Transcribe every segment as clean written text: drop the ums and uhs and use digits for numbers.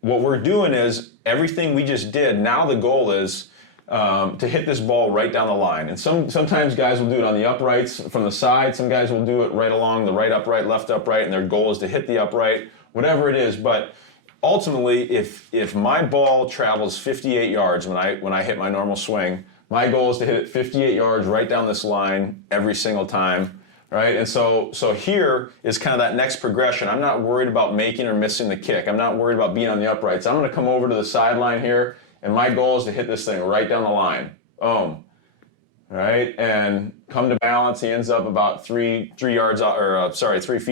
what we're doing is everything we just did. Now the goal is to hit this ball right down the line. And sometimes guys will do it on the uprights from the side. Some guys will do it right along the right upright, left upright, and their goal is to hit the upright, whatever it is. But ultimately, if my ball travels 58 yards when I hit my normal swing, my goal is to hit it 58 yards right down this line every single time. Right, and so here is kind of that next progression. I'm not worried about making or missing the kick. I'm not worried about being on the uprights. I'm going to come over to the sideline here, and my goal is to hit this thing right down the line. Boom. Right, and come to balance. He ends up about 3 feet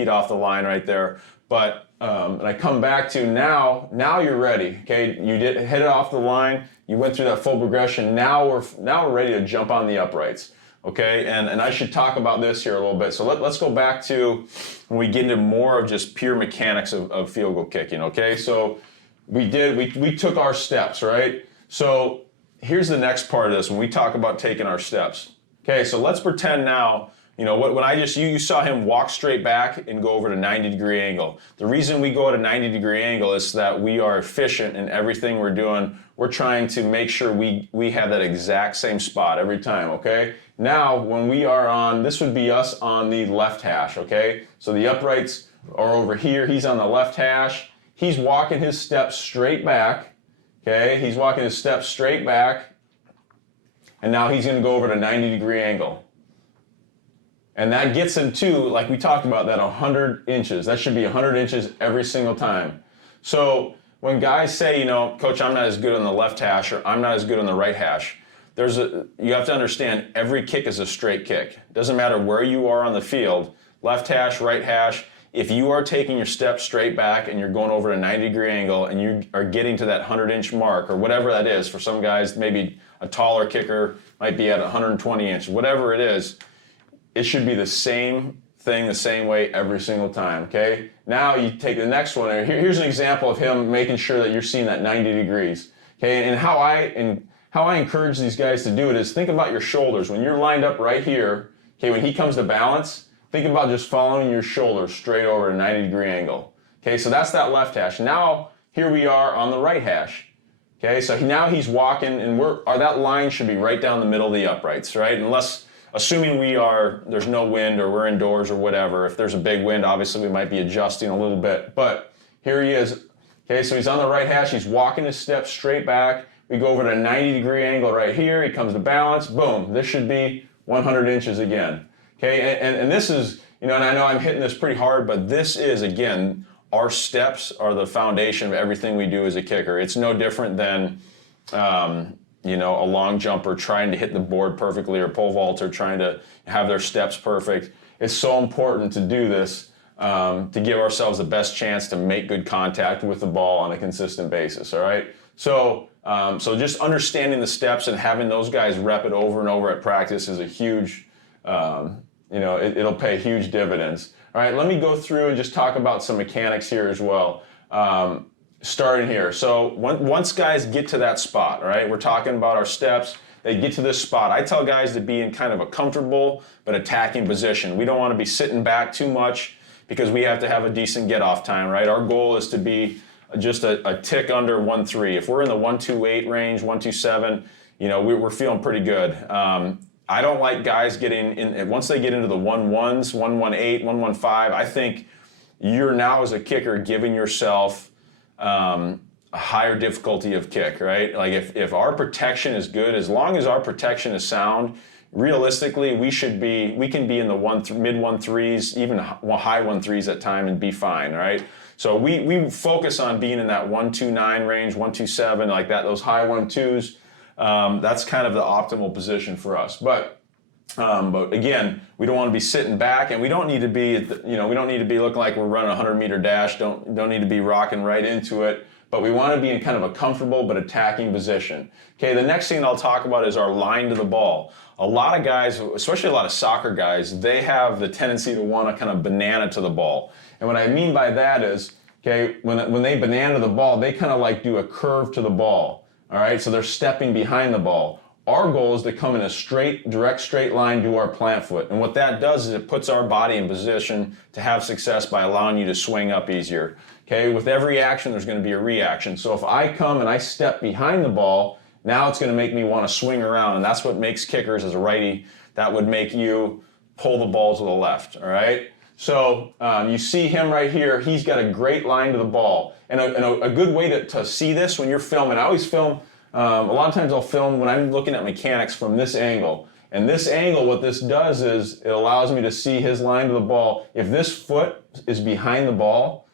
off the line right there. But and I come back to now you're ready. Okay, you did hit it off the line. You went through that full progression. Now we're ready to jump on the uprights. Okay, and I should talk about this here a little bit. So let's go back to when we get into more of just pure mechanics of field goal kicking. Okay, so we took our steps, right? So here's the next part of this when we talk about taking our steps. Okay, so let's pretend now, you saw him walk straight back and go over to 90-degree angle. The reason we go at a 90-degree angle is that we are efficient in everything we're doing. We're trying to make sure we have that exact same spot every time, okay? Now, when we are on, this would be us on the left hash, okay? So the uprights are over here. He's on the left hash. He's walking his steps straight back, okay? He's walking his steps straight back. And now he's going to go over to 90-degree angle. And that gets him to, like we talked about, that 100 inches. That should be 100 inches every single time. So when guys say, Coach, I'm not as good on the left hash or I'm not as good on the right hash, you have to understand every kick is a straight kick. It doesn't matter where you are on the field, left hash, right hash. If you are taking your step straight back and you're going over a 90-degree angle and you are getting to that 100-inch mark or whatever that is, for some guys, maybe a taller kicker might be at 120 inch, whatever it is, it should be the same thing the same way every single time, okay? Now you take the next one. Here's an example of him making sure that you're seeing that 90 degrees, okay? And how I encourage these guys to do it is think about your shoulders. When you're lined up right here, okay, when he comes to balance, think about just following your shoulders straight over a 90-degree angle. Okay, so that's that left hash. Now, here we are on the right hash. Okay, so now he's walking, and that line should be right down the middle of the uprights, right? Assuming there's no wind or we're indoors or whatever. If there's a big wind, obviously we might be adjusting a little bit. But here he is. Okay, so he's on the right hash. He's walking his steps straight back. We go over to a 90-degree angle right here. He comes to balance. Boom. This should be 100 inches again. Okay, and this is, and I know I'm hitting this pretty hard, but this is, again, our steps are the foundation of everything we do as a kicker. It's no different than, a long jumper trying to hit the board perfectly or pole vaulter trying to have their steps perfect. It's so important to do this to give ourselves the best chance to make good contact with the ball on a consistent basis, all right? So just understanding the steps and having those guys rep it over and over at practice is a huge, it'll pay huge dividends. All right, let me go through and just talk about some mechanics here as well. Starting here. So once guys get to that spot, all right, we're talking about our steps. They get to this spot. I tell guys to be in kind of a comfortable but attacking position. We don't want to be sitting back too much because we have to have a decent get-off time, right? Our goal is to be just a tick under 1.3. If we're in the 1.28 range, 1.27, we're feeling pretty good. I don't like guys getting in, once they get into the 1.1s, 1.18, 1.15, I think you're now as a kicker giving yourself a higher difficulty of kick, right? Like if our protection is good, as long as our protection is sound, realistically we can be in the mid 1.3s, even high 1.3s at time and be fine, right? So we focus on being in that 1.29 range, 1.27, like that, those high 1.2s. That's kind of the optimal position for us. But again, we don't want to be sitting back, and we don't need to be, we don't need to be looking like we're running a 100-meter dash. Don't need to be rocking right into it. But we want to be in kind of a comfortable but attacking position. Okay, the next thing I'll talk about is our line to the ball. A lot of guys, especially a lot of soccer guys, they have the tendency to want to kind of banana to the ball. And what I mean by that is, okay, when they banana the ball, they kind of like do a curve to the ball. All right, so they're stepping behind the ball. our goal is to come in a direct straight line to our plant foot. And what that does is it puts our body in position to have success by allowing you to swing up easier. Okay, with every action, there's going to be a reaction. So if I come and I step behind the ball, now it's going to make me want to swing around. And that's what makes kickers as a righty. That would make you pull the ball to the left, all right? So you see him right here. He's got a great line to the ball. And a good way to see this when you're filming, I always film, a lot of times I'll film when I'm looking at mechanics from this angle. And this angle, what this does is it allows me to see his line to the ball. If this foot is behind the ball,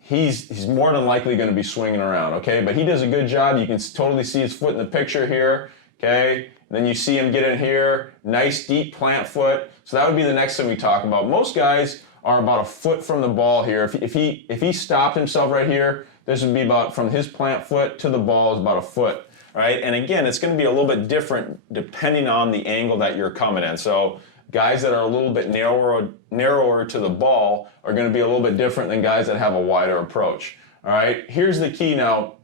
he's more than likely going to be swinging around, okay? But he does a good job. You can totally see his foot in the picture here, okay? And then you see him get in here, nice deep plant foot. So that would be the next thing we talk about. Most guys are about a foot from the ball here. If he stopped himself right here, this would be about from his plant foot to the ball is about a foot. Right? And again, it's going to be a little bit different depending on the angle that you're coming in. So guys that are a little bit narrower to the ball are going to be a little bit different than guys that have a wider approach. All right, here's the key now.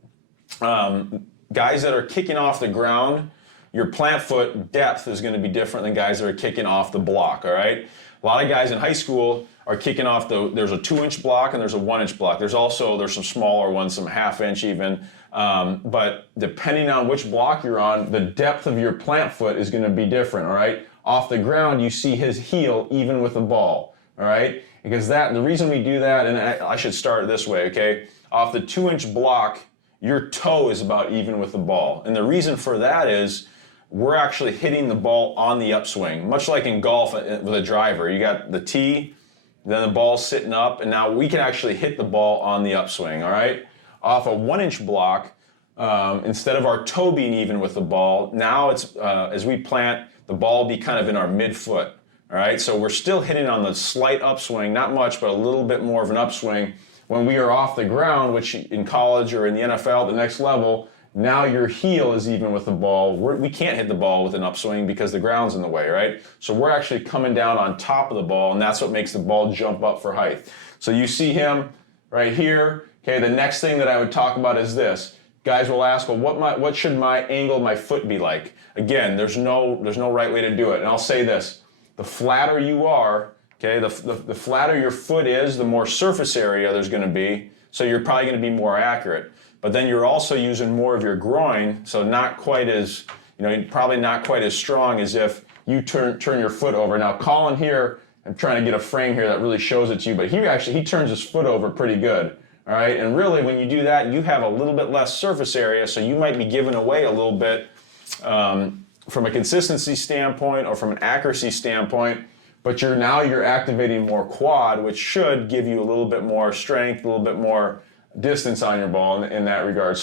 Guys that are kicking off the ground, your plant foot depth is going to be different than guys that are kicking off the block. All right, a lot of guys in high school are kicking off there's a 2-inch block and there's a 1-inch block. There's some smaller ones, some 1/2 inch even. But depending on which block you're on, the depth of your plant foot is going to be different, all right? Off the ground, you see his heel even with the ball, all right? Because the reason we do that, and I should start this way, okay? Off the 2-inch block, your toe is about even with the ball. And the reason for that is we're actually hitting the ball on the upswing, much like in golf with a driver. You got the tee, then the ball's sitting up, and now we can actually hit the ball on the upswing, all right? Off a 1-inch block, instead of our toe being even with the ball, now it's as we plant, the ball will be kind of in our midfoot. All right, so we're still hitting on the slight upswing, not much, but a little bit more of an upswing. When we are off the ground, which in college or in the NFL, the next level, now your heel is even with the ball. We can't hit the ball with an upswing because the ground's in the way, right? So we're actually coming down on top of the ball, and that's what makes the ball jump up for height. So you see him right here. Okay, the next thing that I would talk about is this. Guys will ask, well, what should my angle of my foot be like? Again, there's no right way to do it. And I'll say this, the flatter you are, okay, the flatter your foot is, the more surface area there's going to be, so you're probably going to be more accurate. But then you're also using more of your groin, so not quite as, probably not quite as strong as if you turn your foot over. Now, Colin here, I'm trying to get a frame here that really shows it to you, but he turns his foot over pretty good. All right, and really when you do that, you have a little bit less surface area, so you might be giving away a little bit from a consistency standpoint or from an accuracy standpoint, but you're activating more quad, which should give you a little bit more strength, a little bit more distance on your ball in that regard.